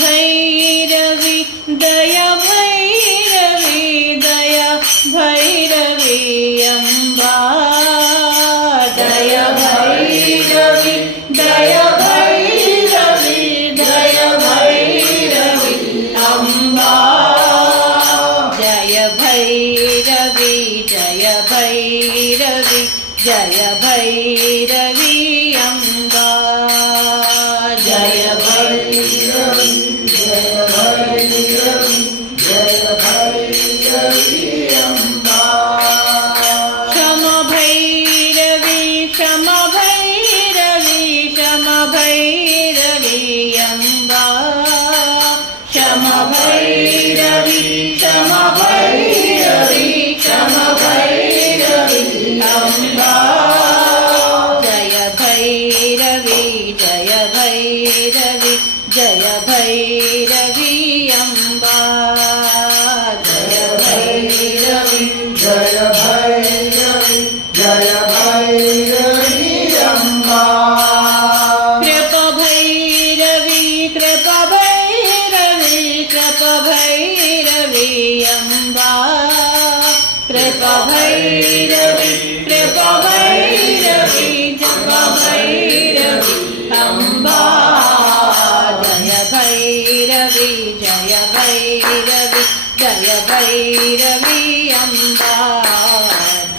Bhairavi Daya Bhairavi Daya Bhairavi Amba Daya Bhairavi Daya Bhairavi Daya Bhairavi Amba Jai Bhairavi Jai Bhairavi Jai Bhairavi Amba Jai Bhairavi Jai Bhairavi Jai Bhairavi Amba क्षम Bhairavi क्षम Bhairavi क्षम Bhairavi Amba क्षम Bhairavi क्षम Bhairavi क्षम Bhairavi Amba Jai Bhairavi Jai Bhairavi Jai Bhairavi Amba Jai Bhairavi Jai Bhairavi Jai Bhairavi Amba Kup Bhairavi Kup Bhairavi Kup Bhairavi Amba Kup Bhairavi Kup Bhairavi Kup Bhairavi Amba Jai Bhairavi Jai Bhairavi Jai Bhairavi Amba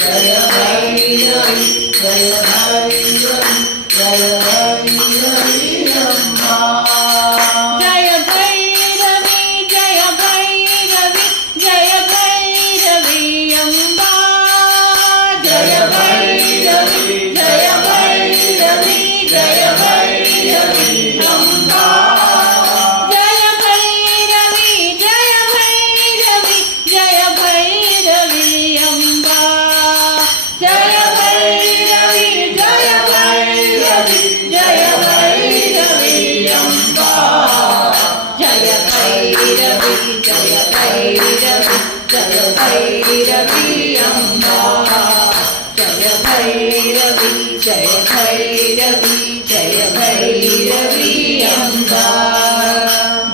Jai Bhairavi Jai Bhairavi Jai Bhairavi Amba Jai Bhairavi Jai Bhairavi Jai Bhairavi Amba Jai Bhairavi Jai Bhairavi Jai Bhairavi Amba Jai Bhairavi Jai Bhairavi Jai Bhairavi Amba Jai Bhairavi Jai Bhairavi Jai Bhairavi Amba Jai Bhairavi Jai Bhairavi Jai Bhairavi Amba Jai Bhairavi Jai Bhairavi Jai Bhairavi Amba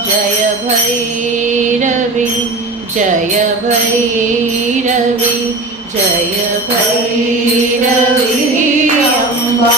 Jai Bhairavi Jai Bhairavi Jai Bhairavi Amba.